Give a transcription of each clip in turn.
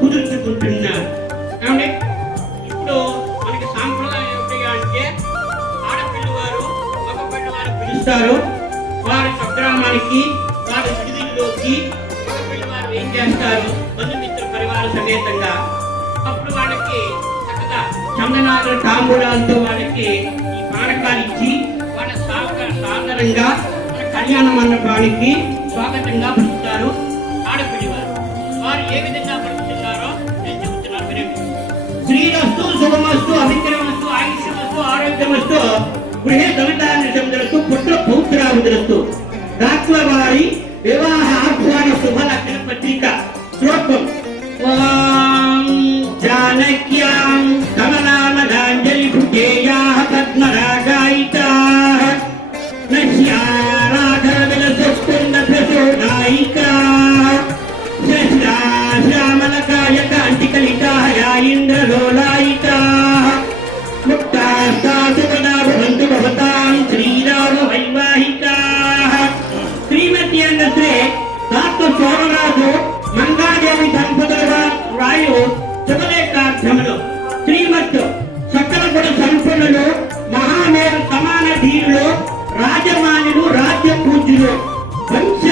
కుదుర్చుకుంటున్నారు. ఇప్పుడు మనకి సాంప్రదాయం ఏమిటిగా అంటే ఆడపిల్లవారు మగ పిల్లవారు పిలుస్తారు. వారి స్వగ్రామానికి వారి విడిదిలోకి మగ పిల్లవారు ఏం చేస్తారు, బంధుమిత్ర పరివార సమేతంగా. అప్పుడు వాళ్ళకి చక్కగా చందనాల తాంబూలాలతో వాళ్ళకి ఈ పానకాలు ఇచ్చి వాళ్ళ సాధారణంగా మన కళ్యాణ మండపానికి స్వాగతంగా పలుకుతారు ఆడపిల్లవారు. వారు ఏ విధంగా పలుకుతున్నారో నేను చెబుతున్నాను వినండి. శ్రీరస్తు శుభమస్తు అభిక్రమస్తు ఆయుష్యమస్తు ఆరోగ్యమస్తు గృహే ధనధాన్యమస్తు పుత్ర పౌత్రావృతస్తు. డాక్ల వారి వివాహ ఆహ్వాన శుభ లగ్న పత్రిక శ్లోకం. ఓం జానక్యాం కమలామలాంజలి భుజేయాః పద్మరాగాయితాః నశ్యారాధ విలసస్కుంద ప్రచోదాయికాః శ్యామలకాయ కాంతికలితాః ఇంద్రలోలాయితాః ముక్తాస్తాసు వదా భవంతు భవతాం శ్రీరామ వైవాహికాః. శ్రీమతి అన్నట్లే డాక్ట చోరరాజు మంగాదేవి దంపతుల రాయు శుభలేఖార్థములు. శ్రీమత్ సకల గుణ సంపన్నులు మహామేరు సమాన ధీరులు రాజమానులు రాజ్య పూజ్యులు వంశ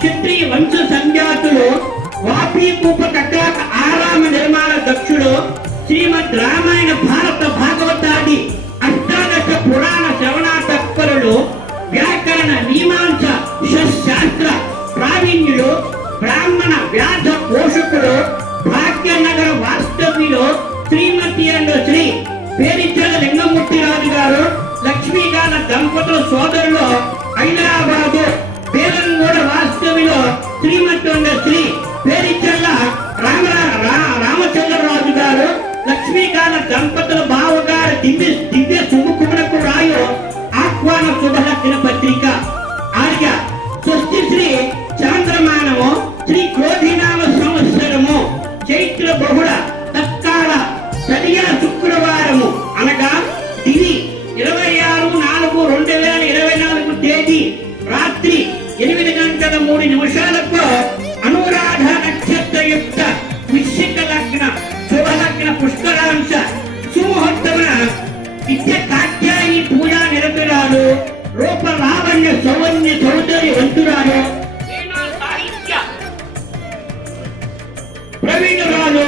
క్షత్రియ వంశ సంజాతులు వాపీకూప కట్టాక ఆరామ నిర్మాణ దక్షుడు శ్రీమద్ రామాయణ భారత భాగవతాది అష్టాదశ పురాణ శ్రవణ తత్పరులు వ్యాకరణ మీమాంస శాస్త్ర ప్రావీణ్యులు బ్రాహ్మణ వ్యాధ పోషకులు భాగ్యనగర వాస్తవ్యులు శ్రీమతి అండ్ శ్రీ పేరిచల లింగమూర్తి రాజు గారు లక్ష్మీగాల దంపతుల సోదరులు హైదరాబాదు పేరంగూడ వాస్తవ్యులు శ్రీమతి అండ్ శ్రీ పేరిచల్ల రామచంద్రరాజు గారు లక్ష్మీగాల దంపతుల బావగారు దివ్య సుముఖమునకు రాయు ఆహ్వాన శుభలగ్న పత్రిక. ఆర్య స్వస్తి శ్రీ చాంద్రమానము శ్రీ క్రోధినామ సంవత్సరము చైత్ర బహుళ తత్కాల తదియ శుక్రవారము అనగా దిని 26 10 నిమిషాలకు అనురాధ నక్షత్రయుక్త వృశ్చిక లగ్న శుభలగ్న పుష్కరాంశ సుముహూర్తమున నిత్య కాత్యాయని పూజా నిరతురాలు రూప లావణ్య సౌవర్ణ్య సౌందర్యవంతురాలు సాహిత్య ప్రవీణురాలు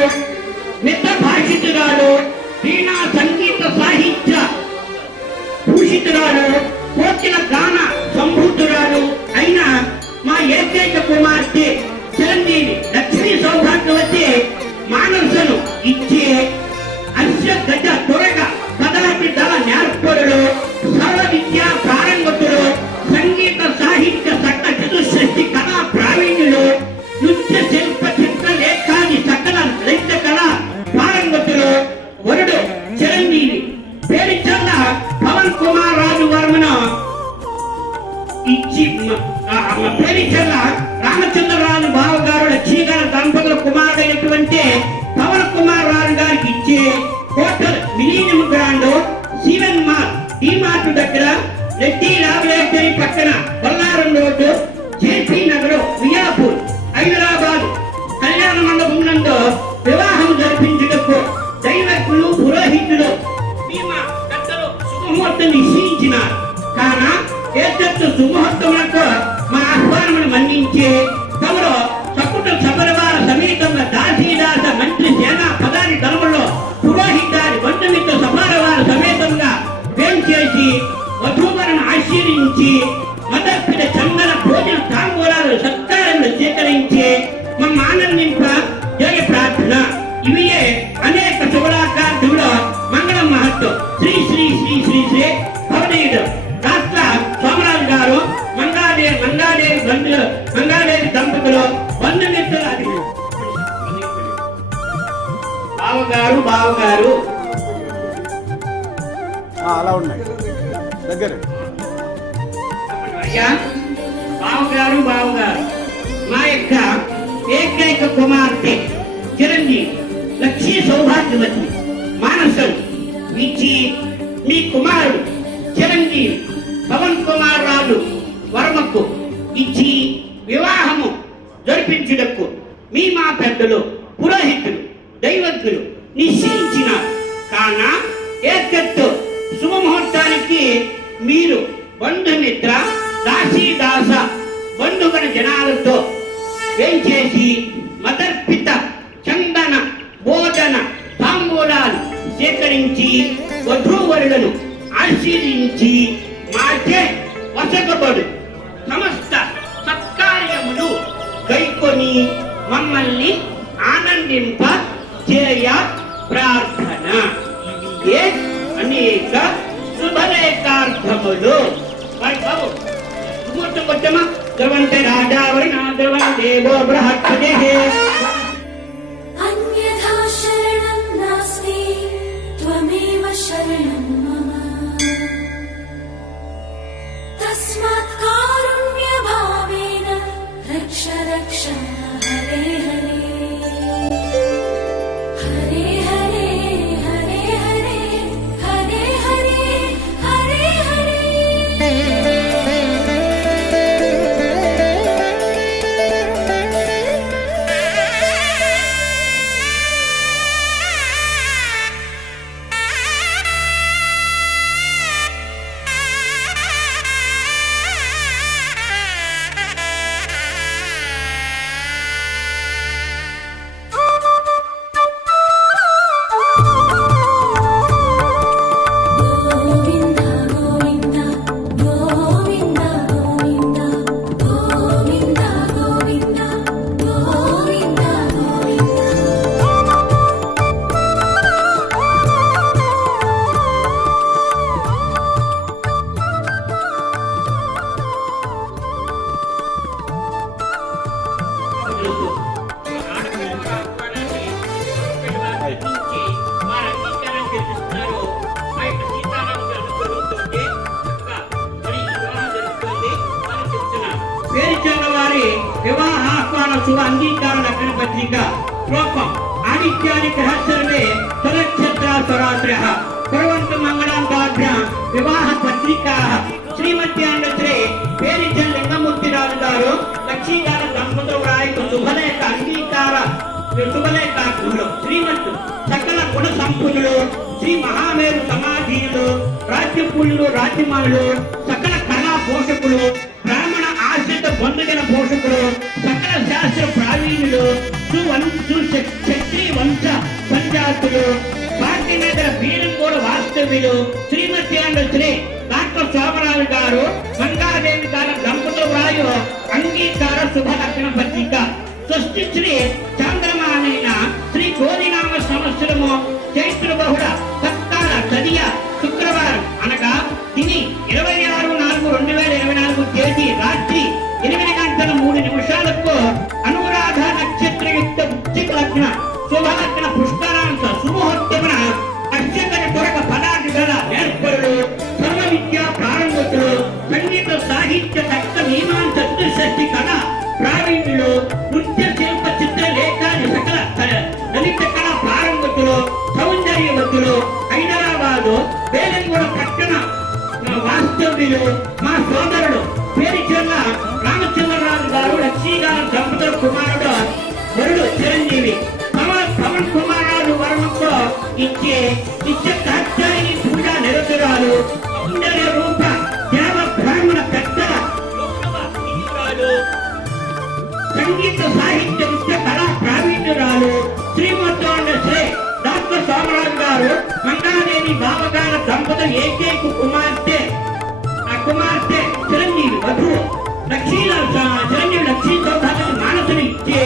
మిత భాషితురాలు వీణా సంగీత సాహిత్య భూషితురాలు కోకిల గాన సంభూతురాలు అయిన మా ఏకైక కుమార్తె చిరంజీవి లక్ష్మీ సౌభాగ్యవతి మానసను ఇచ్చే అశ్వ గజ త్వరగ పదాతి దళ న్యార్పరులు సర్వ విద్యా ప్రారంభతులు సంగీత సాహిత్య సకల చతుశ్రేష్ఠి కళా ప్రావీణ్యులు నృత్య శిల్ప చిత్ర లేఖాది సకల లలిత కళా ప్రారంభతులు వరుడు చిరంజీవి పేరుచల్ల పవన్ కుమార్ రాజు వర్మను ఇచ్చి పేరుచల్ల రామచంద్రరాజు బావగారు లక్ష్మీగారు దంపతుల కుమారుడైనటువంటి పవన్ కుమార్ రాజు గారికి ఇచ్చే hotel millennium grand seven mall DMart దగ్గర రెడ్డి రావులేశ్వరి పక్కన బొల్లారం రోడ్డు జేపీ నగర్ మియాపూర్ హైదరాబాద్ కళ్యాణ మండపం నందు వివాహం జరిపించుటకు దైవజ్ఞులు పురోహితులు భీమా పెద్దలు శుభముహూర్తం నిశ్చయించినారు కాన ఏదత్తు శుభముహూర్తములకు మా ఆహ్వానమును మన్నించి తమరు సకుట సపరివార సమేతంగా దాసీదాస మంత్రి సేనా పదారి దళములో పురోహితారి బంధుమిత్ర సపరివార సమేతంగా వేంచేసి వధూవరను ఆశీర్వించి మదర్పిత చందన భోజన తాంబూలాలు సత్కారములు స్వీకరించి మమ్మ ఆనందింప జయ ప్రార్థన ఇవియే అనేక శుభాకాంక్షలు మంగళం మహత్వం శ్రీ శ్రీ శ్రీ శ్రీ శ్రీ భవనీయుడు రాష్ట్ర సోమరాజు గారు మంగాదేవి దంపతులు బంధుమిత్రులు బావగారు అలా ఉన్నాయి దగ్గర అయ్యా బావగారు మా యొక్క ఏకైక కుమార్తె చిరంజీవి లక్ష్మీ సౌభాగ్యవతి మానసం ఇచ్చి మీ కుమారుడు చిరంజీవి పవన్ కుమార్ రాజు వర్మకు ఇచ్చి వివాహము జరిపించుటకు మా పెద్దలు పురోహితులు దైవజ్ఞులు నిశ్చయించినారు కాన ఏకత్తు శుభముహూర్తానికి మీరు బంధుమిత్ర దాసీదాస బంధుగణ జనాలతో వేంచేసి మదర్పిత చందన భోజన తాంబూలాలు సేకరించి వధూవరులను ఆశీర్వించి మాచే వసగబడు సమస్త సత్కార్యములు గైకొని మమ్మల్ని ఆనందింప చేయ ప్రార్థన ఇవియే అనేక శుభలేఖార్థములు బాబు ముహూర్తం ద్రవంతే రాజావరి నా ద్రవం దేవో బృహస్పతి అన్యథా శరణం నాస్తి త్వమేవ శరణం మమ తస్మాత్ కారుణ్య భావేన రక్ష రక్ష హరే హరే హరే హరే హరే హరే హరే హరే హరే శుభ అంగీకార లగ్న పత్రిక శ్లోకం ఆదిత్యాది గ్రహ సర్వే స్వనక్షత్ర స్వరాత్రః కుర్వంతు మంగళం దాభ్యాం వివాహ పత్రికా శ్రీమతి శ్రీ పేరిచల్ లింగమూర్తి రాజు గారు లక్ష్మీ శుభలేఖాకులు శ్రీమంతులు సకల గుణ సంపన్నులు శ్రీ మహామేరు సమాధీనులు రాజ్యపూలులు రాజ్యమానులు సకల కళా పోషకులు బ్రాహ్మణ ఆశ్రిత బంధుజన పోషకులు సకల శాస్త్ర ప్రావీణులు క్షత్రియ వంశ పంచాతులు భారతీయ వీరంగోడ వాస్తవ్యులు శ్రీమతి శ్రీ డాక్టర్ శోభరాజు గారు గంగాదేవి గారు దంపతుల వాయు అంగీకార శుభ లక్షణ పత్రిక స్వస్తి శ్రీ చంద్రమానైన శ్రీ గోదినామ సంవత్సరము చైత్ర బహుళ సత్కాల తదియ శుక్రవారం అనగా తిని 26/4/2024 తేదీ రాత్రి 8:03 అనురాధ నక్షత్రయుక్త వృశ్చిక లగ్న శుభ లగ్న పుష్కరాంత సుముహూర్తమున అక్షకర కొరక పదార్థ గల ఏర్పరులు సర్వ విద్యా ప్రారంభతులు సంగీత సాహిత్య తత్వ మీమాంస చతుర్షష్ఠి కళ ప్రావీణ్యులు నృత్య శిల్ప చిత్ర లేఖాది సకల లలిత కళ ప్రారంభతులు సౌందర్యవతులు హైదరాబాదు వేలంగూడ పట్టణ వాస్తవ్యులు మా సోదరుడు పేరుచెల్ల రామచంద్రరాజు గారు లక్ష్మీగారు దంపతుల కుమారుడు వరుడు చిరంజీవి పవన్ కుమారాలు వరణంతో ఇచ్చే నిత్య కాత్యాయని పూజా నిరతురాలు సౌందర్య రూప దేవ బ్రాహ్మణ పెద్దల సంగీత సాహిత్య నృత్య కళా ప్రావీణ్యురాలు శ్రీమతి శ్రీ డాక్టర్ సోమరాజు గారు మంగాదేవి బావగారు దంపతుల ఏకైక కుమార్తె చిరంజీవి వధువు చిరంజీవి లక్ష్మీ సౌభాగ్య మానసుని ఇచ్చే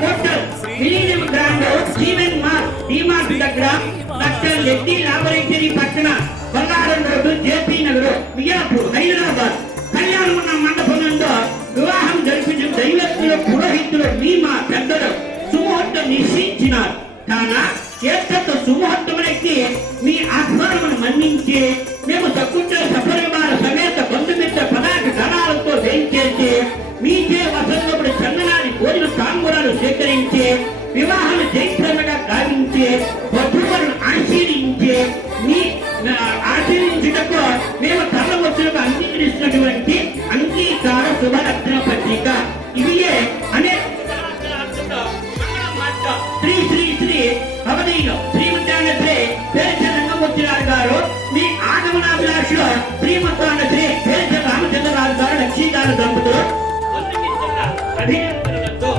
hotel millennium grand Jeevan mark DMart దగ్గర డాక్టర్ ఎడ్డి లాబొరేటరీ పట్టణ బంగారం రోడ్డు జేపీ నగర్ మియాపూర్ హైదరాబాద్ కళ్యాణం ఉన్న మండపంలో వివాహం జరిపించిన దైవత్తులు పురోహితులు మీ మా పెద్దలు సుముహూర్తం నిశ్చయించినారు కాగా ఏకత్వ సుముహూర్తములకి మీ ఆహ్వానమును మన్నించి మేము సకుటుంబ సపరివార సమేత బంధుమిత్ర పదార్థ గణాలతో వేయించేసి మీచే వసతులప్పుడు చందనాన్ని కోరిన తాంబూలాలు స్వీకరించి వివాహాలు జయప్రదంగా గావించి వధువులను ఆశీర్వించుటకు మేము తరవచ్చులకు అంగీకరిస్తున్నటువంటి అంగీకార శుభలక్షణ పత్రిక ఇవియే అనేక శ్రీ శ్రీ శ్రీ అవధిలో శ్రీమతాన శ్రీ పేరుచ రంగమూర్తిరాజు గారు మీ ఆగమనాభిలాషలో శ్రీమతాన శ్రీ పేరుచ రామచంద్రరాజు గారు లక్ష్మీగారు దంపతులు అభినందనలతో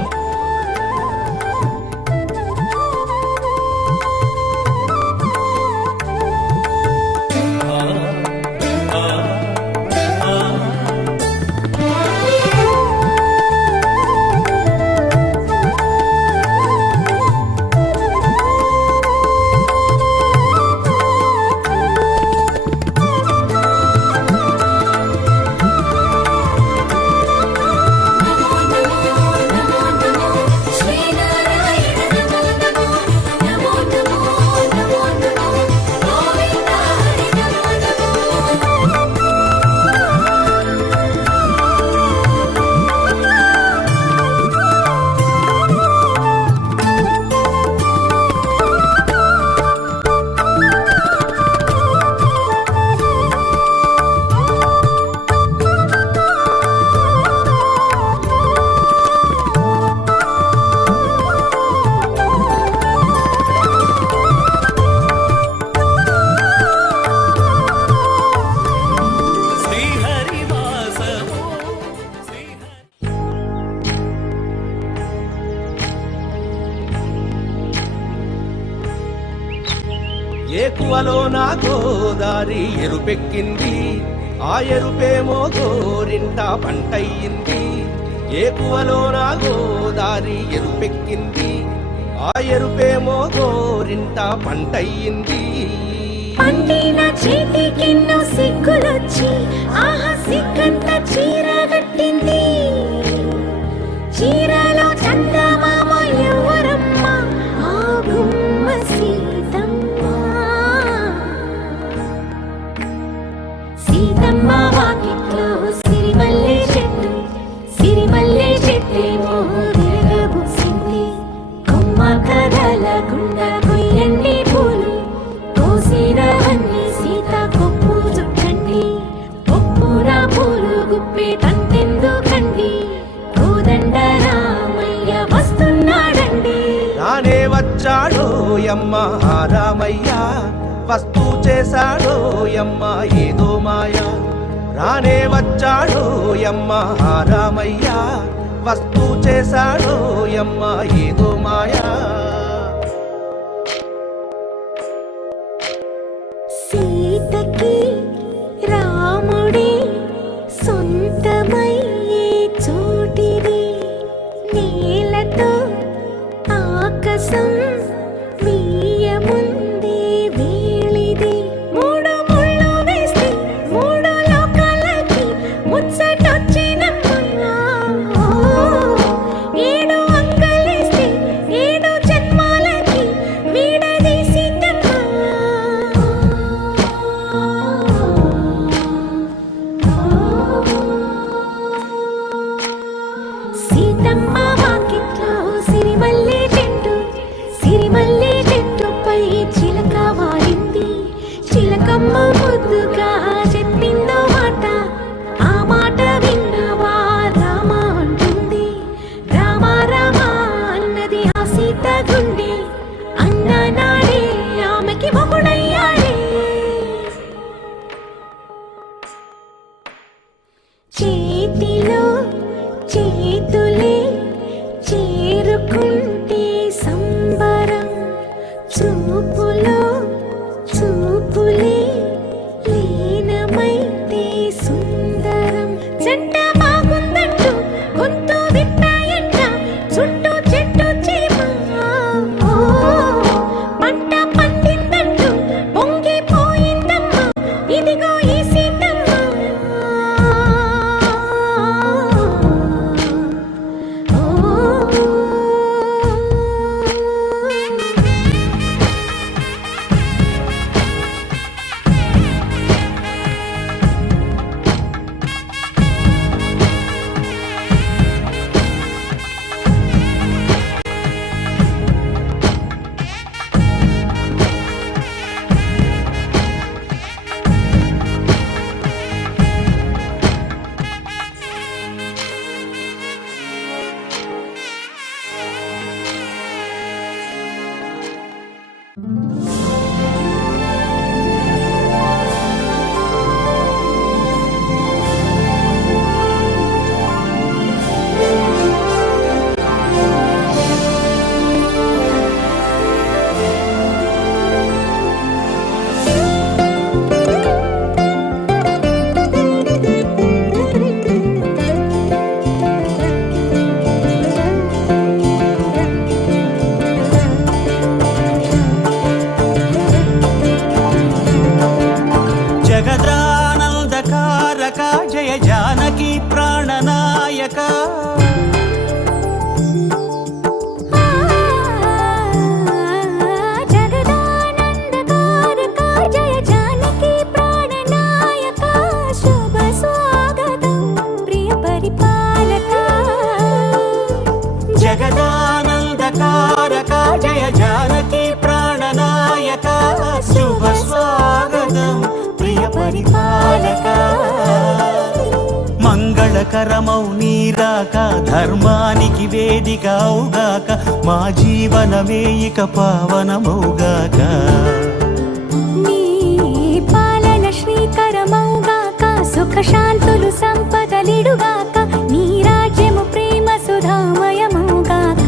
ఏకువలో నా గోదారి ఎరుపెక్కింది ఆ ఎరుపేమో గోరింట పంటయ్యింది ఏకువలో నా గోదారి ఎరుపెక్కింది ఆ ఎరుపేమో గోరింట పంటయ్యింది పండిన చేతికెన్నో సిగ్గులొచ్చి ఆహా సిగ్గంత చీర కట్టింది చీరలో చందమామ ఎవరమ్మ ఆ గుమ్మ సీతమ్మ సీతమ్మ వాకిట్లో సిరిమల్లె చెట్టేమో తిరగబూసింది కొమ్మ కదలకుండా కొయ్యండి పూలు కోసిరవన్నీ సీత కొప్ప చేశాడో యమ్మ ఏదో మాయా, రానే వచ్చాడో యమ్మ రామయ్య, వస్తూ చేశాడో యమ్మ ఏదో మాయా. సీతకి రాముడే సొంతమయ్యే చోటిది, నేలతో ఆకాశం వీయముందే వేళిది. మూడు ముళ్ళు వేస్తే మూడు లోకాలకి ముచ్చటొచ్చినమ్మా, ఏడు అంకలేస్తే ఏడు జన్మాలకి వీడదీసిందమ్మా. సీతమ్మ వాకిట్లో సిరిమల్లె చెట్టు, సిరిమల్లె చెట్టుపై చిలక వాలింది. చిలకమ్మ ముద్దుగా చెప్పిందో మాట, ఆ మాట విన్నవా రామ అంటుంది. రామ రామ అన్నది ఆ సీత గుండె, అన్న నాడే ఆమెకి మొగుడయ్యాడే. చేతిలో చేతులే చేరుకుంటే సంబరం, చూపులో చూపులే లీనమైతే సుందరం. జంట బాగుందంటూ గొంతు విప్పాయంట చుట్టూ చెట్టు చీమ, పంట పండిందంటూ పొంగిపోయిందమ్మా ఇదిగో ఈ సీతమ్మ. జగదానందకారక జయ జానకి ప్రాణనాయక, జగదానందకారక జయ జానకి ప్రాణనాయక, శుభ స్వాగతం ప్రియ పరిపాలక. జగదానందకారక జయ జానకి ప్రాణనాయక, శుభ స్వాగతం ప్రియ పరిపాలక. మంగళకరమౌ నీరాక, ధర్మానికి వేదిక అవుగాక, మా జీవనమే ఇక పావనమౌగాక. నీ పాలన శ్రీకరమౌగాక, సుఖ శాంతులు సంపదలిడుగాక, నీ రాజ్యము ప్రేమ సుధామయమౌగాక.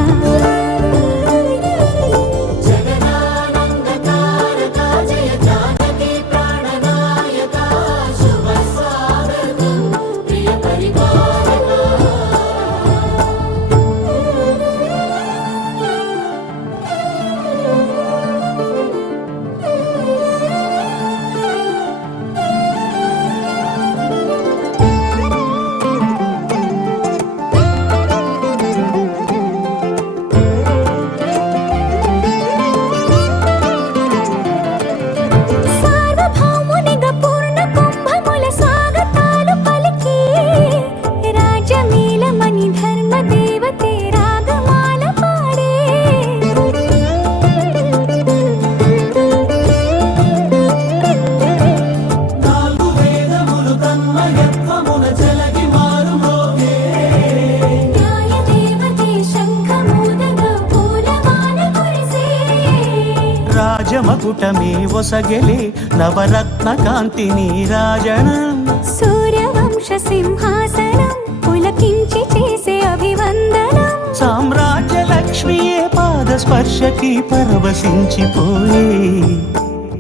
మకుటమే ఒసగెలే నవరత్న కాంతి నీరాజనం సూర్యవంశ సింహాసనం పులకించి చేసే అభివందనం సామ్రాజ్య లక్ష్మియే పాద స్పర్శకి పరవశించిపోయే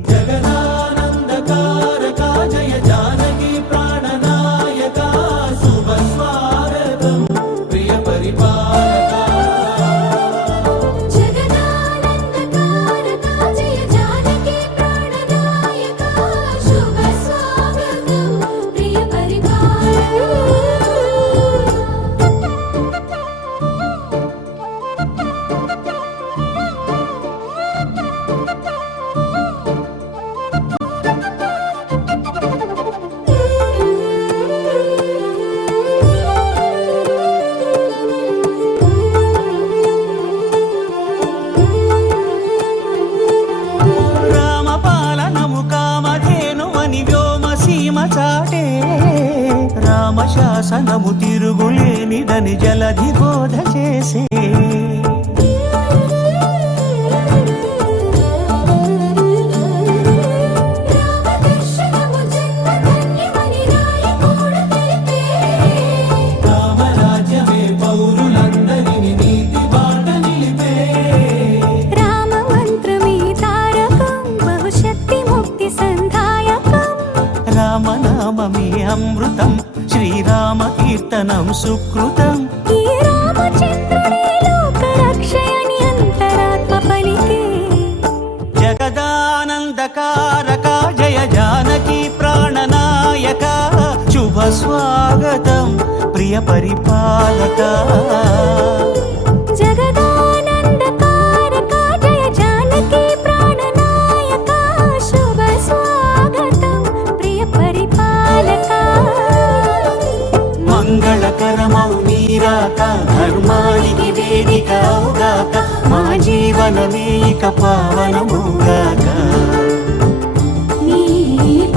జగదానందకారక జయ జానకి ప్రాణనాయక శుభ స్వాగతం ప్రియ పరిపాలక జగదానందకారక జయ జానకి ప్రాణనాయక శుభ స్వాగతం ప్రియ రామపాలనము కామధేనువని వ్యోమ సీమ చాటే రామశాసనము తిరుగులేనిదని జలధి బోధ చేసే రామదర్శనము జన్మధన్యమని రాయకూడ తెలిపే రామరాజ్యమే పౌరులందరిని నీతి బాట నిలిపే రామ మంత్రమే తారకం బహుశక్తి ముక్తి సంధాయకం రామనామమే అమృతం శ్రీరామ కీర్తనం సుకృతం ఈ రామచంద్రుడే లోక రక్షయని అంతరాత్మ పలికే జగదానందకారక జయ జానకి ప్రాణనాయక శుభ స్వాగతం ప్రియ పరిపాలక జగదానందకారక జయ జానకి ప్రాణనాయక శుభ స్వాగతం ప్రియ పరిపాలక మంగళకరమౌ నీరాక ధర్మానికి వేదిక అవుగాక మా జీవనమే ఇక పావనముగాక నీ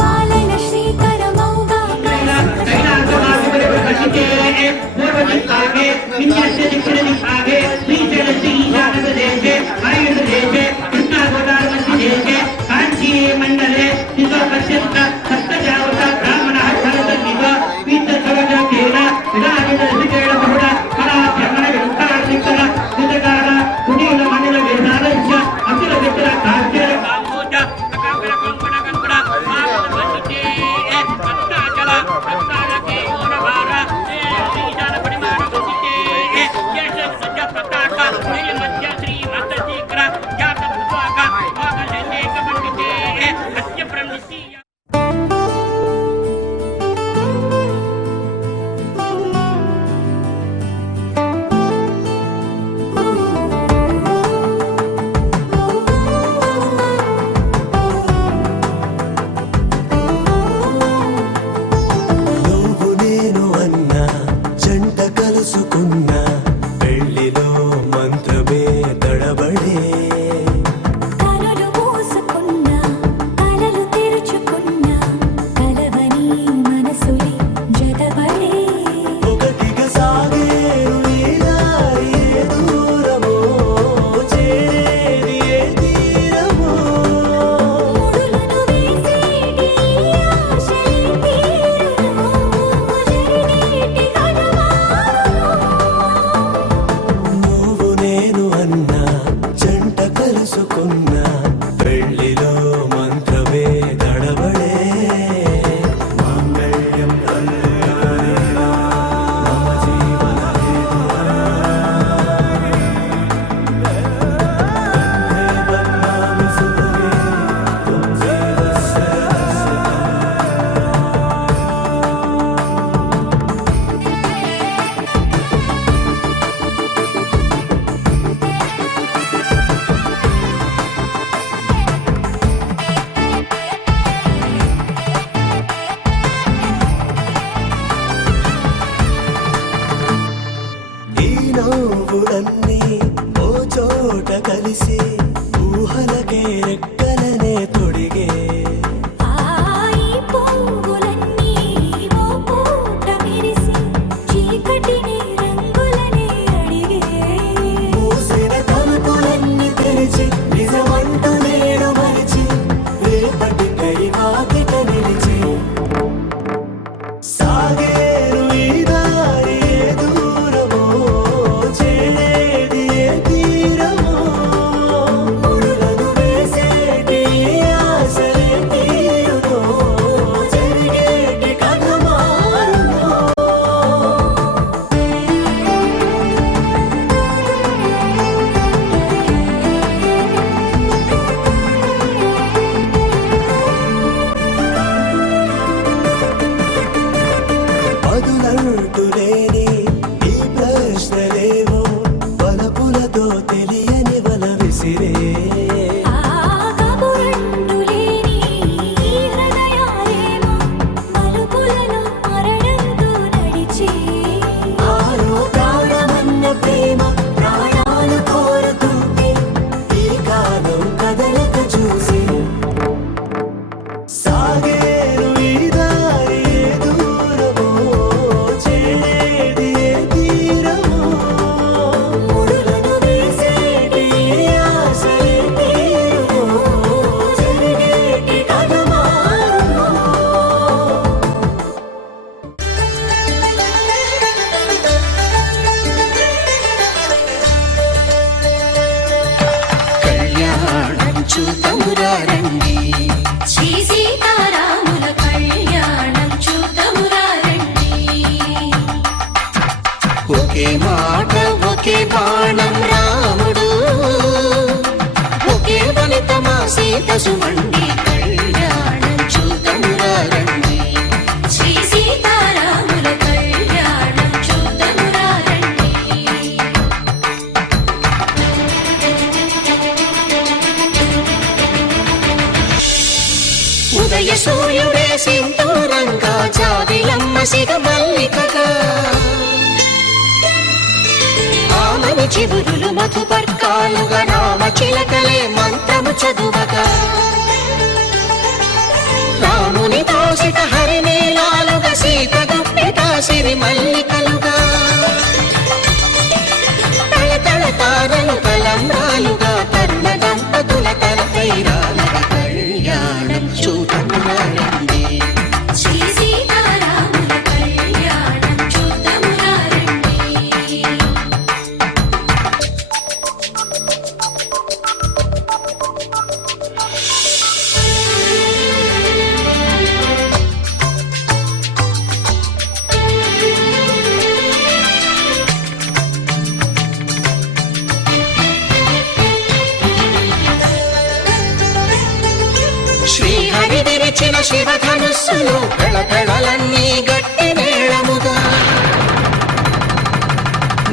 పాలన శ్రీకరమౌగాక మండలే సప్తజావత బ్రాహ్మణ నవ్వులన్నీ ఓ చోట కలిసి ఊహలకే రెక్కలనే తొడిగే ఆయి పువ్వులన్నీ ఓ పూట విరిసి చీకటిని రంగులనే అడిగే మూసిన తలుపులన్నీ తెరిచి నిజమంటూ నేడు మరిచి అంటూ లేని ఈ ప్రశ్నలేవో వలపులతో తెలియని వల విసిరే కబురంటూ లేని ఈ హృదయాలేమో మలుపులను మరణంతో నడిచే ఆరో ప్రాణమన్న ప్రేమ ప్రాణాలు కోరుతుంటే ఈ కాలం కదలక చూసి సాగేరు ఈ దారి ఏ దూరమో చేరేది ఏ తీరమో ముడులను వేసేటి ఆశలే తీరుమో జరిగేటి కథ మారుమో కళ్యాణం చూతమురా రండి శ్రీ సీతారాముల కళ్యాణం చూతమురా రండి ఒకే మాట ఒకే బాణం రాముడు ఒకే వనిత మా సీత సుమండి కళ్యాణం చూతమురా రండి శ్రీ సీతారాముల కళ్యాణం చూతమురా రండి ఉదయ సూర్యుడే సింధూరంగా జాబిలమ్మ సిగ మల్లికగా ఆమని చివురులు మధుపర్కాలుగా రామ చిలకలే మంత్రము చదువగా రాముని దోసిట హరినీలాలుగా సీత గుప్పిట సిరి మల్లికలుగా తళతళ తారలు తలంబ్రాలుగా తరుణ దంపతుల తలపైరాలుగా కళ్యాణం చూతమురా రండి శ్రీ సీతారాముల కళ్యాణం చూతమురా రండి శ్రీహరి విరిచిన శివధనుస్సులు పెళపెళలన్నీ గట్టి మేళముగా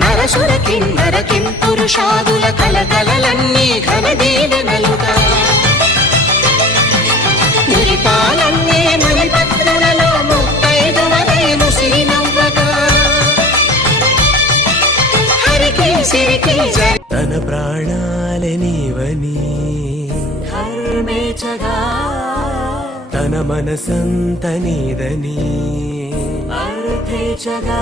నరసుర కిన్నర కింపురుషాదుల కలకలలన్నీ ఘన దీవెనలుగా మురిపాలన్నీ మణిపత్రులలో ముత్తైదువలై ముసిరి నవ్వగా హరికి సిరికి జరి తన ప్రాణాలే నీవని ధర్మేచగా తన మనసంత నీదని అర్థేచగా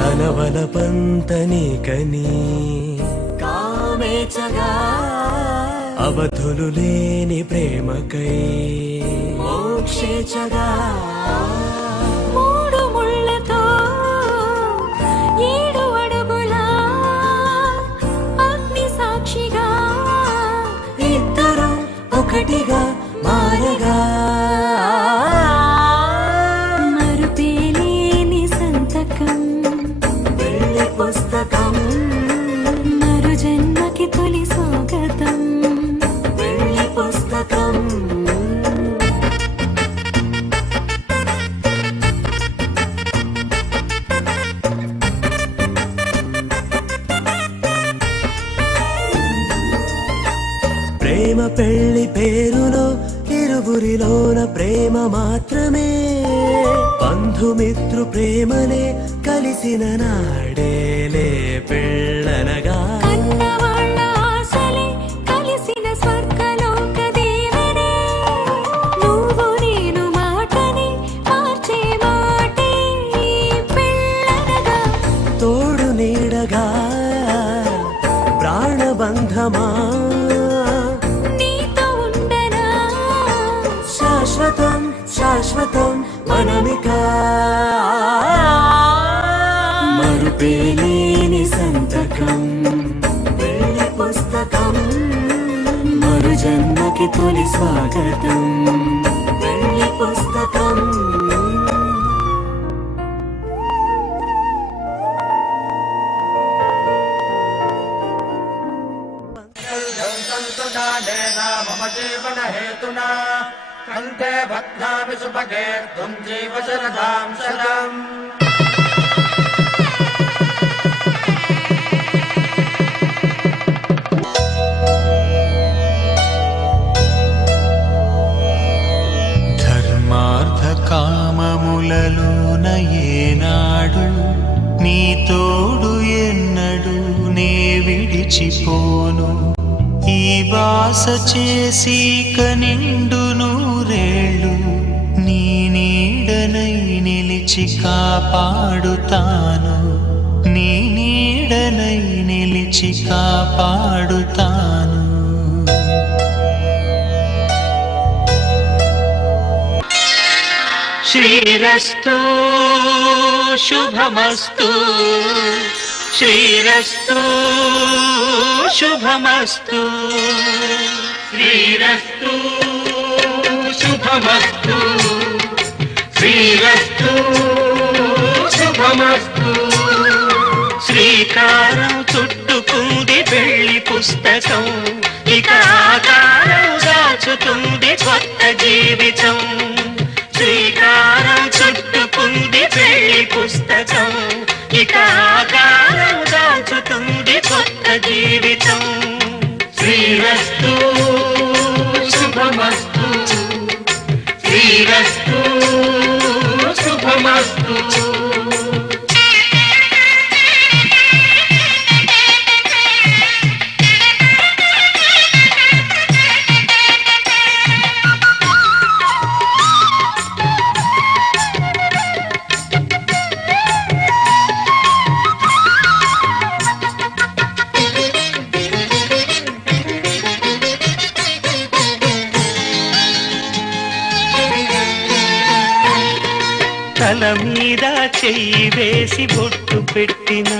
తన వలపంత నీకని కామేచగా అవధులు లేని ప్రేమకై మోక్షేచగా మూడు ముళ్ళతో 7 అడుగుల అగ్ని సాక్షిగా ఇద్దరు ఒకటిగా మారగా మరుపేలేని సంతకం వెళ్ళి పుస్తకం మరు జన్మకి తొలి స్వాగతం వెళ్ళి పుస్తకం ప్రేమ పెళ్లి పేరులో ఇరువురిలోన ప్రేమ మాత్రమే బంధుమిత్రు ప్రేమలే కలిసిన నాడేలే పెళ్ళనగా కన్నవాళ్ళ ఆశలే కలిసిన స్వర్గలోక దేవనే నువ్వు నేను మాటని మార్చే మాటే పెళ్ళనగా తోడు నీడగా ప్రాణబంధమా నీతో ఉండనా శాశ్వతం శాశ్వతం మనమిక మరుపేలేని సంతకం వెళ్ళి పుస్తకం మరు జన్మకి తొలి స్వాగతం వెళ్ళి పుస్తకం मम जीवन हेतुना कंठे बध्नामि सुभगे त्वं जीव शरदां शतम् కామములలోన ఏనాడు నీ తోడు ఎన్నడు నే విడిచిపోను ఈ బాస చేసి కనిండు నూరేళ్ళు నీ నీడనై నిలిచి కాపాడుతాను నీ నీడనై నిలిచి కాపాడుతాను శ్రీరస్తు శుభమస్తు శ్రీరస్తు శుభమస్తు శ్రీరస్తు శుభమస్తు శ్రీరస్తు శుభమస్తు శ్రీకారం చుట్టుకుంది పెళ్లి పుస్తకం ఇక ఆకారం దాచుతుంది కొత్త జీవితం శ్రీకారం చుట్టుకుంది పెళ్లి పుస్తకం ఇక ఆకారం దాచుతుంది కొత్త జీవితం శ్రీరస్తు శుభమస్తు శ్రీరస్తు శుభమస్తు తల మీద చెయ్యి వేసి బొట్టు పెట్టినా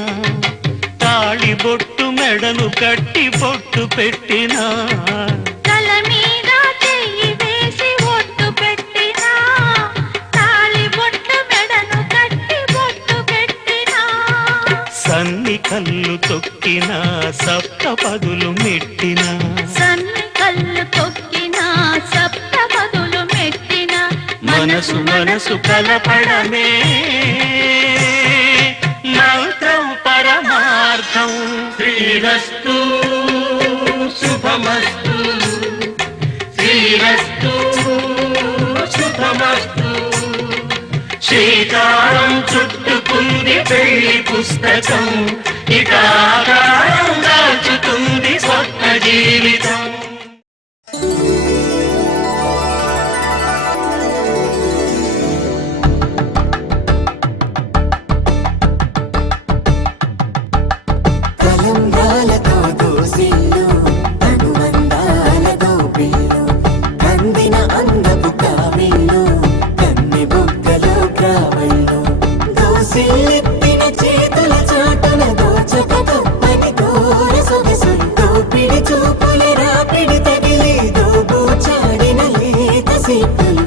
తాళి బొట్టు మెడను కట్టి బొట్టు పెట్టినా తల మీద చెయ్యి వేసి బొట్టు పెట్టినా తాళి బొట్టు మెడను కట్టి బొట్టు పెట్టినా సన్ని కళ్ళు తొక్కినా సప్త పదులు మెట్టినా సన్ని కళ్ళు తొక్కినా సప్త పదులు మెట్టినా మనసు మనసు కలపడమే మంత్రం పరమార్థం శ్రీరస్తు శుభమస్తు శ్రీరస్తు శుభమస్తు శ్రీకారం చుట్టుకుంది పెళ్లి పుస్తకం ఇక ఆకారం దాచుతుంది కొత్త జీవితం తలంబ్రాలతో దోసిల్లు అనుబంధాలతో పిల్లు కందిన అందపు కావిళ్ళు కన్నె బుగ్గలో గ్రావళ్ళు దోసిల్లెత్తిన చేతుల చాటున దోచక తప్పని దూర సొగసులు దోపిడి చూపుల రాపిడి తగిలి దోబూచాడిన లేత సీపులు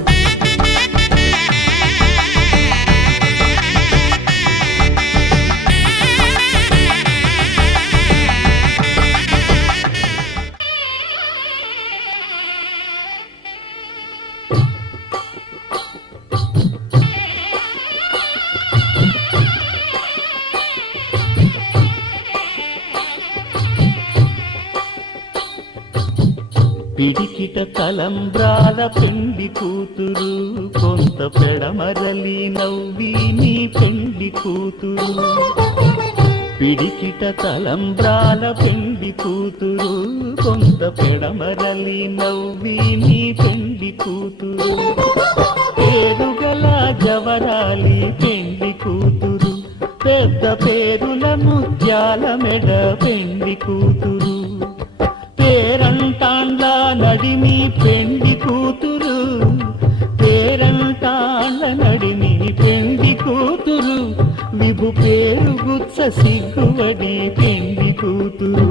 పిడికిట తలంబ్రాల పెండి కూతురు కొంత పెడమరలి నవ్వి నీ పెండి కూతురు పిడికిట తలంబ్రాల పెండి కూతురు కొంత పెడమరలి నవ్వి నీ పెండి కూతురు పేరుగల జవరాలి పెండి కూతురు పెద్ద పేరుల ముత్యాల మెడ పెండి కూతురు పేరంటాండ్ల నడిమి పెండి కూతురు పేరంటాండ్ల నడిమి పెండి కూతురు విభు పేరు గుత్స సిగ్గువడి పెండి కూతురు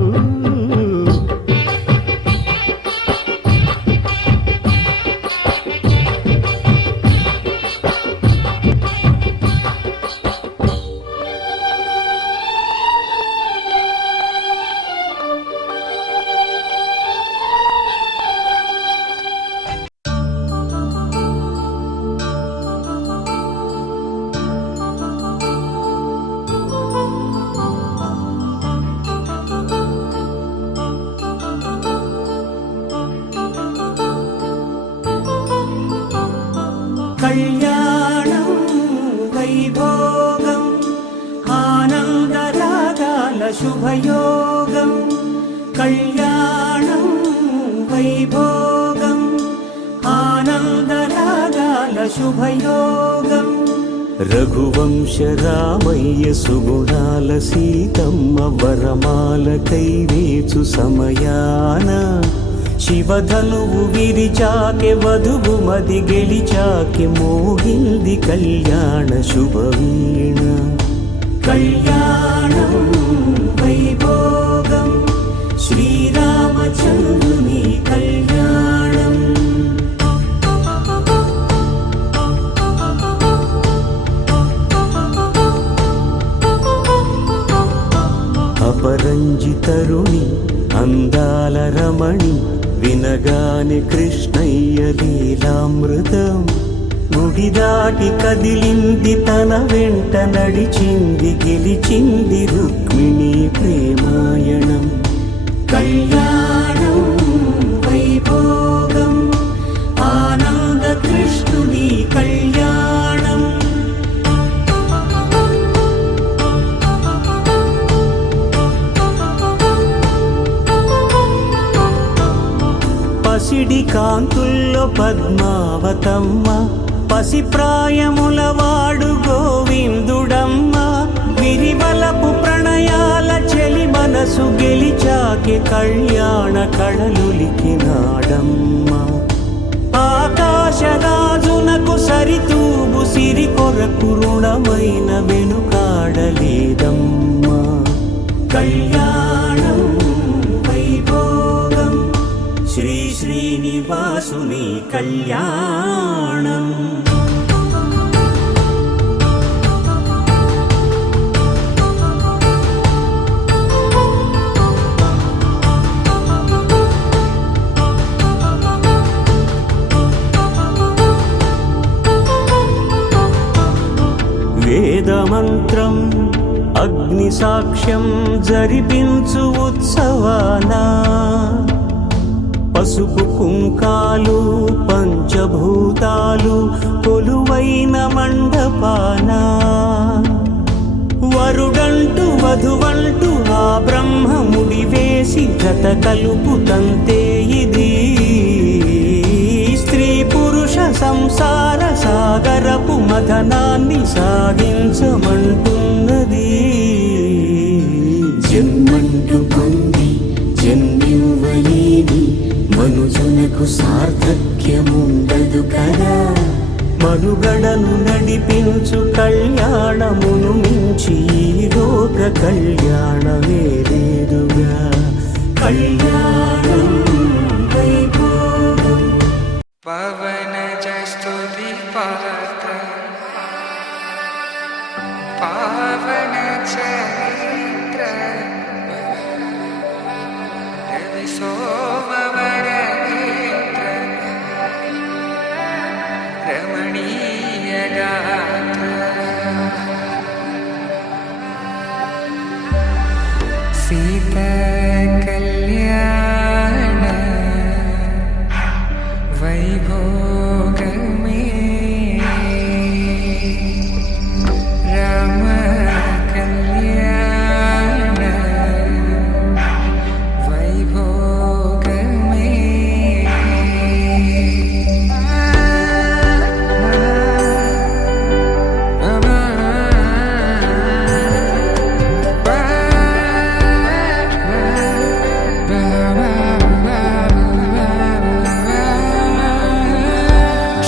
వైభోగం ఆనందరాగాల శుభయోగం కళ్యాణం వైభోగం ఆనందరాగాల శుభయోగం రఘువంశ రామయ్య సుగుణాల సీతమ్మ వరమాల కైవేచు సమయాన శివధనువు విరిచాకె వధువు మది గెలిచాకె మోగింది కళ్యాణ శుభవీణ కళ్యాణం వైభోగం శ్రీరామచంద్రుని కళ్యాణం అపరంజి తరుణి అందాల రమణి వినగానే కృష్ణయ్య లీలామృతం గుడి దాటి కదిలింది తన వెంట నడిచింది గెలిచింది రుక్మిణి ప్రేమాయణం కళ్యాణం వైభోగం ఆనంద కృష్ణుని కళ్యాణం పసిడి కాంతుల్లో పద్మావతమ్మ పసిప్రాయముల వాడు గోవిందుడమ్మ విరివలపు ప్రణయాల చెలి మనసు గెలిచాకే కళ్యాణ కళలులికినాడమ్మ ఆకాశరాజునకు సరితూగు సిరి కొరకు రుణమైన వెనుకాడలేదమ్మా కళ్యాణం వైభోగం శ్రీ శ్రీనివాసుని కళ్యాణం వేదమంత్రం అగ్ని సాక్ష్యం జరిపించు ఉత్సవానా పసుపు కుంకాలు పంచభూతాలు కొలువైన మండపాన వరుడంటూ వధువంటూ ఆ బ్రహ్మముడి వేసి జత కలుపుతంతే ఇది స్త్రీ పురుష సంసార సాగరపు మథనాన్ని సాగించమంటున్నది జన్మంటూ పొంది జన్మివ్వలేని మనుజునకు సార్థక్యముండదు కదా మనుగడను నడిపించు కళ్యాణమును మించి ఈ లోక కళ్యాణమే లేదుగా కళ్యాణం వైభోగం పవనజ స్తుతి పాత్ర పావన చరిత్ర రవి సోమవర నేత్ర రమణీయ గాత్ర సీత కళ్యాణ వైభోగమే రామ కళ్యాణ వైభోగమే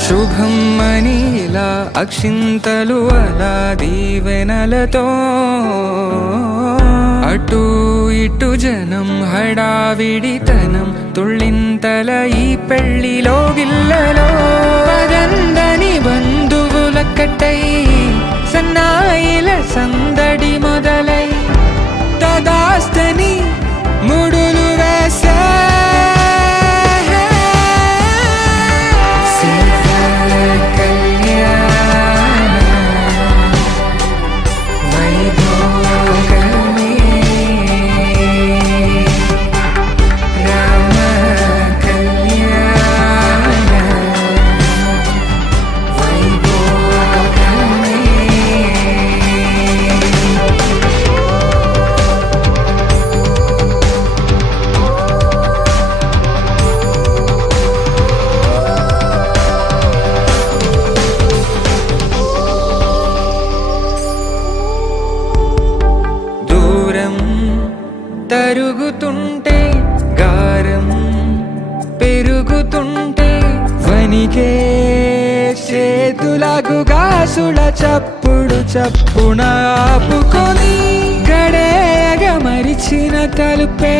శుభం మనీలా అక్షింతలు అలా దీవెనలతో అటు ఇటు జనం హడావిడితనం తుళ్ళింతల ఈ పెళ్లిలో గిల్లలో పదందని బంధువుల కట్టై సన్నాయిల సందడి మొదలై తదాస్తని ముడులు వేసా వైభోగమే పడుతుంటే గారం పెరుగుతుంటే వనికే చేతులకు గాసుల చప్పుడు చప్పున ఆపుకొని గడేగ మరిచిన తలుపే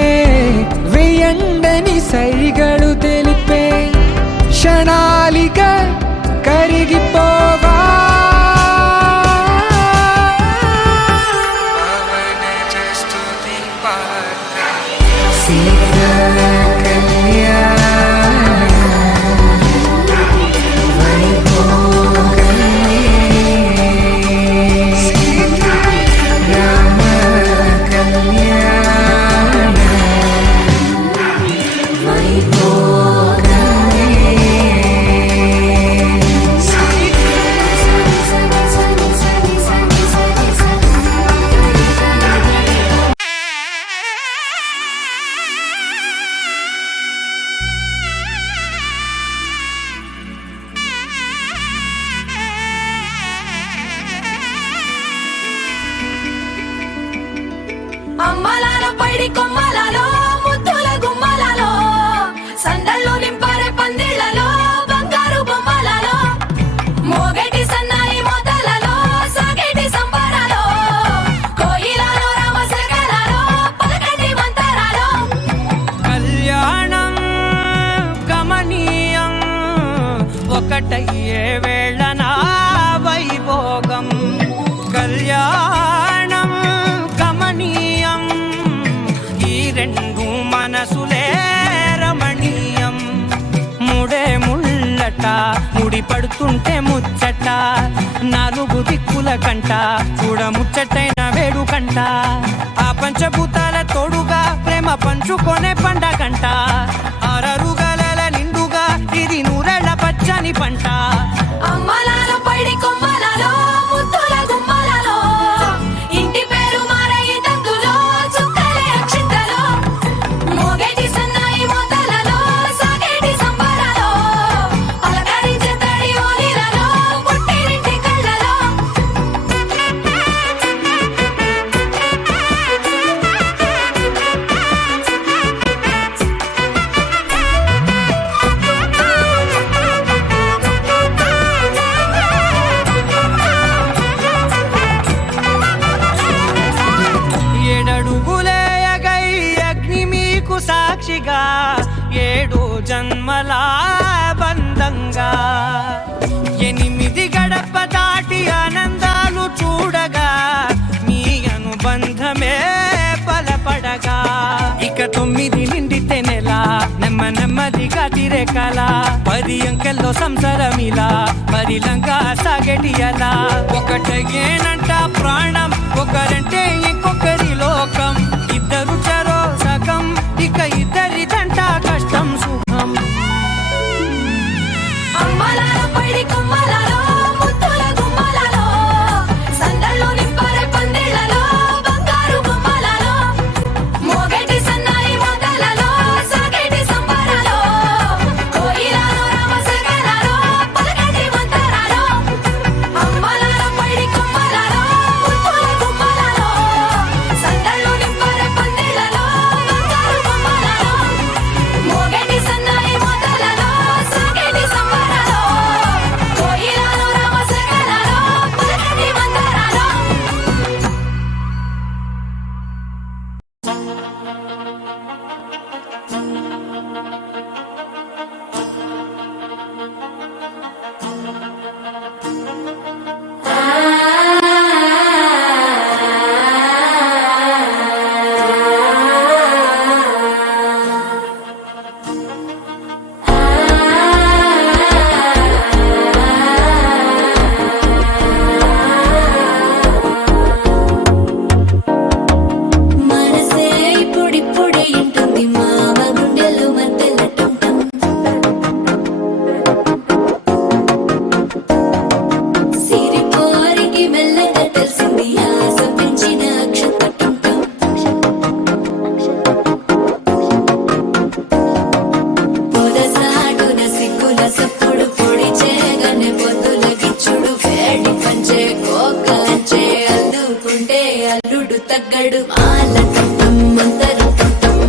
వెయ్యండని సైగడు తెలిపే క్షణాలిక కరిగిపోవా అమ్మలాల పైడి కొమ్మలలో ముద్దుల గుమ్మలలో సందళ్ళు నింపారే పందిళ్లలో బంగారు బొమ్మలలో మోగేటి సన్నాయి మోతలలో సాగేటి సంబరాలో కోయిలలో రామశకలలో పలకటి మంతరాలో కళ్యాణం గమనీయం ఒకటయ్యే వేళనా వైభోగం కళ్యాణం గమనీయం ఈ రెండు మనసులే రమణీయం ముడే ముళ్ళట ముడి పడుతుంటే ముచ్చట నాలుగు దిక్కుల కంట చూడ ముచ్చటైన వేడుకంట ఆ పంచభూతాల తోడుగా ప్రేమ పంచుకొనే పండగంట అరరుగల నిండుగా ఇది నూరెళ్ళ పచ్చని పంట అమ్మలాల పైడి కొమ్మలలో ముద్దుల గుమ్మలలో ఇంటి పేరు మారయి తందులో చుక్కలే అక్షింతలో మోగేటి సన్నాయి మోతలలో సాగేటి సంబరాలో పలకరించే తడి ఓలిలలో పుట్టినింటి కళ్ళలో ఏడడుగులేయగై అగ్ని మీకు సాక్షిగా ఏడు జన్మల బంధంగా 8 గడప దాటి ఆనందాలు చూడగా మీ అనుబంధమే బలపడగా ఇక 9 నిండితే నెల నెమ్మదిగా తిరేకాల 10 అంకెల్లో సంసారమిలా పరిలంగా సాగటియలా ఒకటేనంట ప్రాణం ఒకరంటే ఇంకొకరి లోకం ఇద్దరు చరో సగం ఇక ఇద్దరిదంట కష్టం సుఖం అమ్మలాల పైడి కొమ్మలలో ముద్దుల గుమ్మలలో సందళ్ళు నింపారే పందిళ్లలో బంగారు బొమ్మలలో మోగేటి సన్నాయి మోతలలో సాగేటి సంబరాలో కోయిలలో రామశకలలో పలకటి మంతరాలో అమ్మలాల పైడి కొమ్మలలో ముద్దుల గుమ్మలలో సందళ్ళు నింపారే పందిళ్లలో బంగారు బొమ్మలలో మోగేటి సన్నాయి మోతలలో సాగేటి సంబరాలో కోయిలలో రామశకలలో పలకటి మంతరాలో మనసే ఇప్పుడిప్పుడే ఇంటుంది మామ గుండెలు మధ్యలటుంటం సిరిపోరికి మెల్లగా తెలిసింది ఆశ పెంచిన అక్షతటుంటం పొదసాటున సిగ్గుల సప్పుడు పొడి చేయగానే పొద్దుల గిచ్చుడు వేడి పంచే కోకలంచే అందుకుంటే అల్లుడు తగ్గడు మాల టుంటం మంతరు టుంటం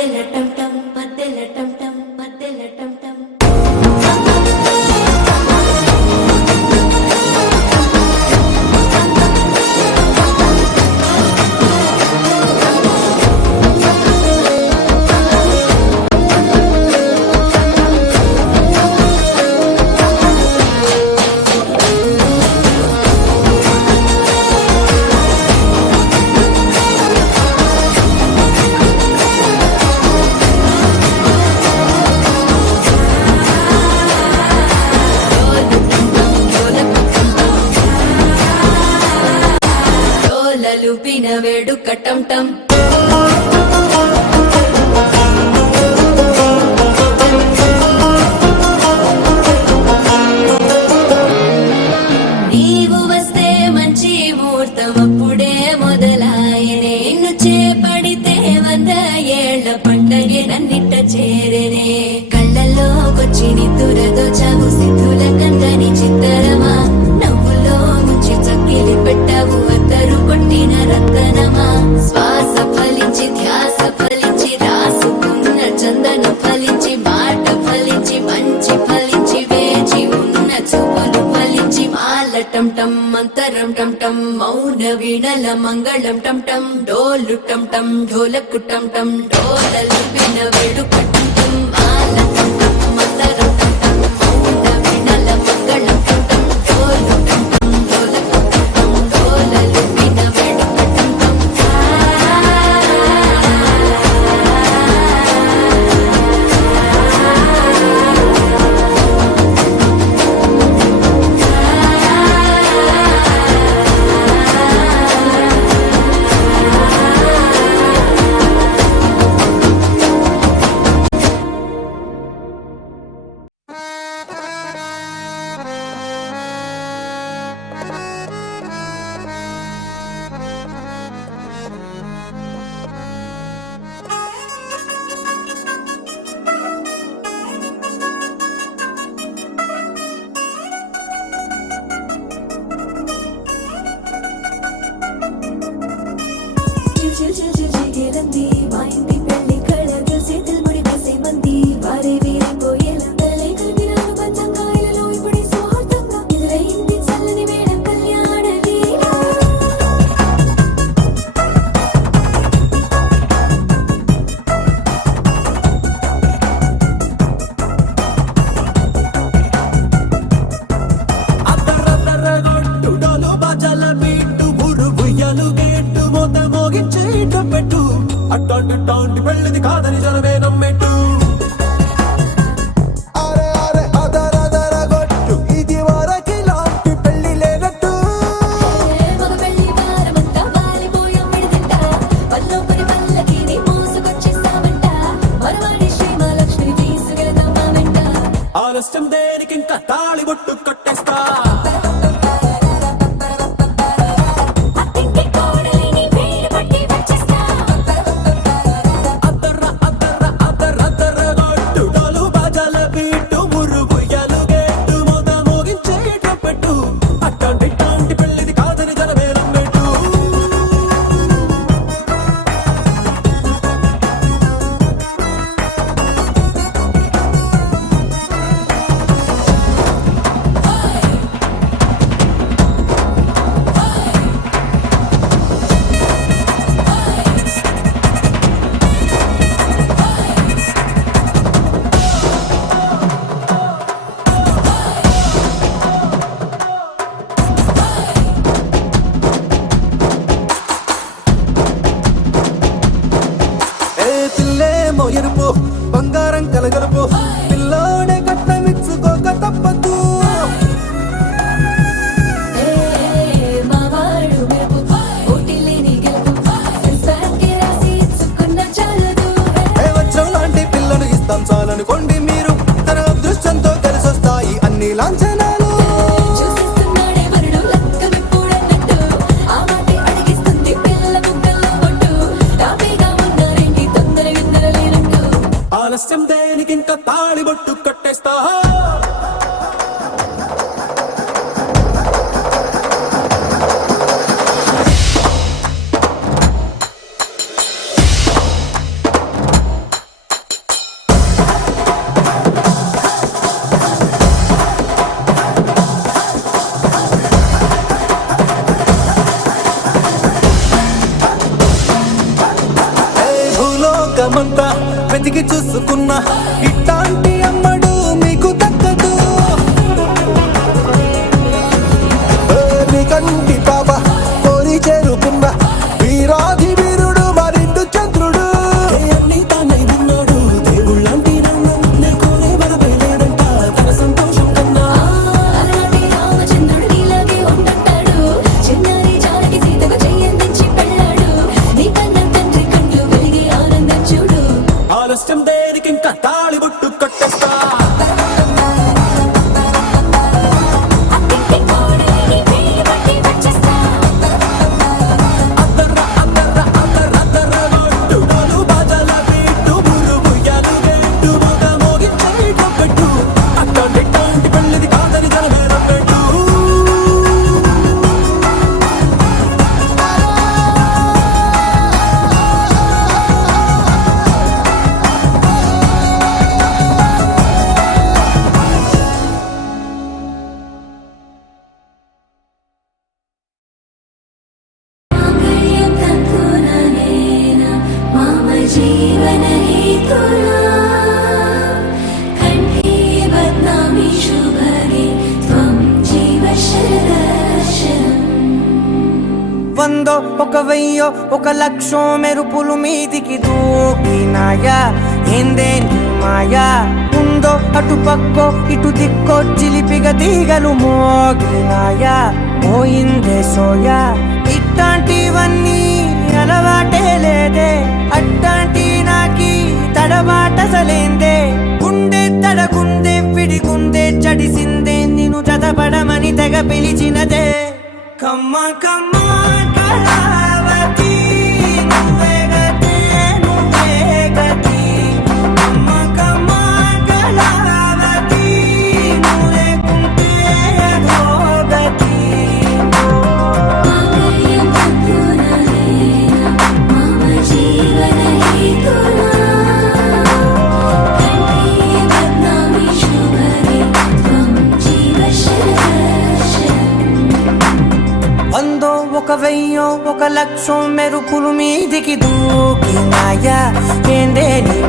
మధ్యల టమ్ టమ్ మధ్యల టమ్ టమ్ మధ్యల టమ్ టమ్ లూపిన వేడుక టమ్ టమ్ నీవు వస్తే మంచి ముహూర్తం అప్పుడే మొదలాయనే నిన్ను చేపడితే 100 ఏళ్ల పండగే నన్నిట్ట చేరనే కళ్ళల్లోకొచ్చి నిద్దురదో చావు సిద్ధుల కందని చిత్తరమా నవ్వులో ముంచి చక్కిలి పెట్టావు అద్దరు కొట్టిన రత్తనమా శ్వాస ఫలించి ధ్యాస ఫలించి రాసుకున్న చందను ఫలించి మాట ఫలించి మంచి ఫలించి వేచి ఉన్న చూపులు ఫలించి మాల టమ్ టమ్ మంతరం టమ్ టమ్ మౌన వీణల మంగళం టమ్ టమ్ డోలు టమ్ టమ్ ఢోలకు టమ్ టమ్ డోలలు విన వేడుక టమ్ టమ్ మాల టమ్ టమ్ మంతరం టమ్ టమ్ మౌన వీణల మంగళం టమ్ టమ్ డోలు టమ్ టమ్ ఢోలకు టమ్ టమ్ డోలలు విన వేడుక టమ్ టమ్ చిగిరంది మా ఇంటి పెళ్లి కళగా చేతులు ముడి వేసే మంది వారే వీరిపోయేలా తలే కలిపిన పంచంగాయలలో ఇప్పుడే సౌహార్దంగా ఎదురైంది చల్లని వేళ కళ్యాణ లీల అద్దరద్దరగొట్టుడలు బజల బీటు బురుబుయ్యలు గేట్టు మోత మోగించి పెట్టు అట్టాంటి టాంటి పెళ్ళిది కాదని జనమే నమ్మెట్టు అరే అరే అదరదరగొట్టు ఇది వరకి లాంటి పెళ్లి లేనట్టు మగ పెళ్లి వారమంతా వాలిపోయాం విడిదింట పల్లోపరి పల్లకిని మోసుకొచ్చేస్తామంట మరవాడి శ్రీమహాలక్ష్మిని తీసుకెళ్తాం మా వెంట ఆలస్యం దేనికి ఇంకా తాళి బొట్టు కట్టేస్తా అత్తింటి కోడలిని వేలు పట్టి వచ్చేస్తా అద్దర్ర అద్దర్ర అద్దరద్దరగొట్టుడలు బజల బీటు బురుబుయ్యలు గేట్టు మోత మోగించి పెట్టు అట్టాంటి టాంటి పెళ్ళిది కాదని జనమే నమ్మెట్టు ఎరుపు బంగారం కలగలుపు పిల్లోడే కట్టమిచ్చుకోక తప్పదు మావాడు మెరుపు ఓటిల్లేని గెలుపు సంస్కారంకి రాసి ఇచ్చుకున్న చాలదు వజ్రం లాంటి పిల్లను ఇస్తాం చాలనుకోండి మీరు తన అదృష్టంతో కలిసొస్తాయి అన్ని లాంఛనాలు చూసిస్తున్నాడే వరుడు లక్కమిప్పుడన్నట్టు ఆ మాటే అడిగిస్తుంది పిల్ల బుగ్గల్లో పొట్టు తాపీగా ఉన్నారేంటి తొందర విందర లేనట్టు ఆలస్యం దేనికి ఇంకా తాళి బొట్టు కట్టేస్తా లోకమంతా వెతికి చూసుకున్నా ఇట్లాంటి అమ్మడు మీకు దక్కదు నీ కంటి పాప కోరి చేరుకున్న వీరాధి వీరుడు మరిండు చంద్రుడు అన్ని తానై ఉన్నాడు దేవుళ్ళంటి నన్ను నే కోరే వరపై లేడంట తన సంతోషం కన్నా అలాంటి రామచంద్రుడు నీలాగే ఉండంటాడు చిన్నారి జానకి సీతకు చెయ్యందించి పెళ్ళాడు నీ కన్న తండ్రి కళ్ళు వెలిగి ఆనందం చూడు ఆలస్యం దేనికి ఇంకా తాళి బుట్టు కట్టేస్తా అత్తింటి కోడలిని వేలు పట్టి వచ్చేస్తా అద్దర్ర అద్దర్ర అద్దర్ర అద్దర్ర కొట్టు డోలు బాజాల బీటు మురుగుయ్యాలు గెట్టు మొగ మోగించేట పెట్టు అట్లాంటి పెళ్ళిది కాదని జనమేరం పెట్టు మాంగళ్యం తంతుననేన మమ జీవన హేతునా కంఠే బధ్నామి శుభగే త్వం జీవ శరదర్శనం వందో ఒక వెయ్యో ఒక లక్షో మెరుపులు మీదికి దూకినాయా ఏందే నీ మాయా ఉందో అటు పక్కో ఇటు దిక్కో చిలిపిగా తీగలు మోగినాయా పోయిందే సోయా ఇట్లాంటివన్నీ అలవాటే లేదే అట్లాంటి నాకి తడబాటసలేందే గుండె తడగుందే విడిగుందే చడిసిందే నిన్ను చదపడమని తెగ పిలిచినదే కమ్మ కమ్మ కళావతి నువ్వే గతే నువ్వే గతి కమ్మ కమ్మ కళావతి నువ్వు లేకుంటే అధోగతి మాంగళ్యం తంతుననేన మమ జీవన హేతునా కంఠే బధ్నామి శుభగే త్వం జీవ శరదర్శనం వందో ఒక వెయ్యో ఒక లక్షో మెరుపులు మీదికి దూకినాయా ఏందే నీ